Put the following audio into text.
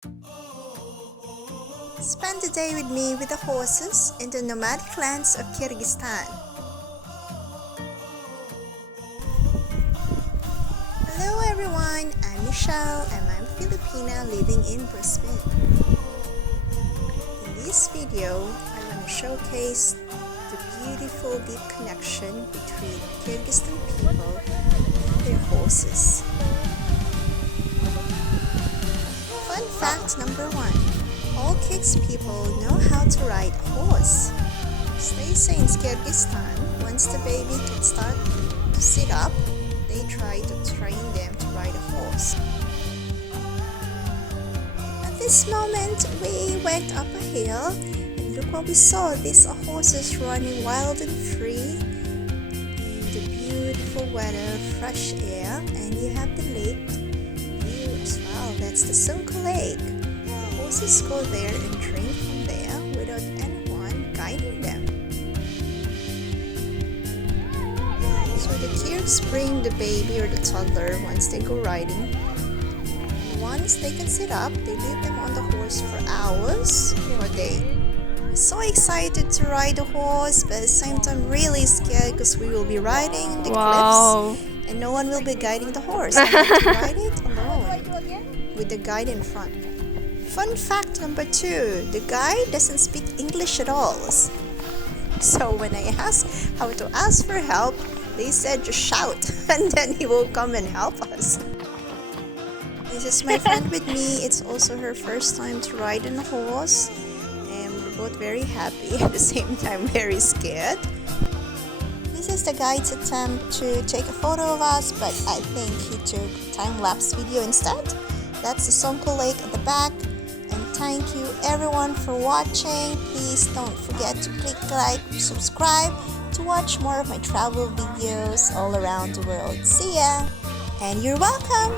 Spend the day with me with the horses in the nomadic lands of Kyrgyzstan. Hello everyone, I'm Michelle and I'm a Filipina living in Brisbane. In this video, I want to showcase the beautiful deep connection between Kyrgyzstan people and their horses. Fun fact number 1. All Kyrgyz people know how to ride a horse. They say in Kyrgyzstan, once the baby can start to sit up, they try to train them to ride a horse. At this moment, we went up a hill and look what we saw. These are horses running wild and free in the beautiful weather, fresh air, and you have the lake view as well. That's the Sunko Lake. Horses go there and drink from there without anyone guiding them. So the Kyrgyz bring the baby or the toddler once they go riding. Once they can sit up, they leave them on the horse for hours or a day. I'm so excited to ride the horse, but at the same time really scared because we will be riding in the cliffs and no one will be guiding the horse. I have to ride it alone with the guide in front. Fun fact number 2, the guide doesn't speak English at all. So when I asked how to ask for help, they said just shout and then he will come and help us. This is my friend with me. It's also her first time to ride on a horse and we're both very happy at the same time very scared. This is the guide's attempt to take a photo of us, but I think he took time-lapse video instead. That's the Sunko Lake at the back. Thank you everyone for watching. Please don't forget to click like, subscribe to watch more of my travel videos all around the world. See ya! And you're welcome!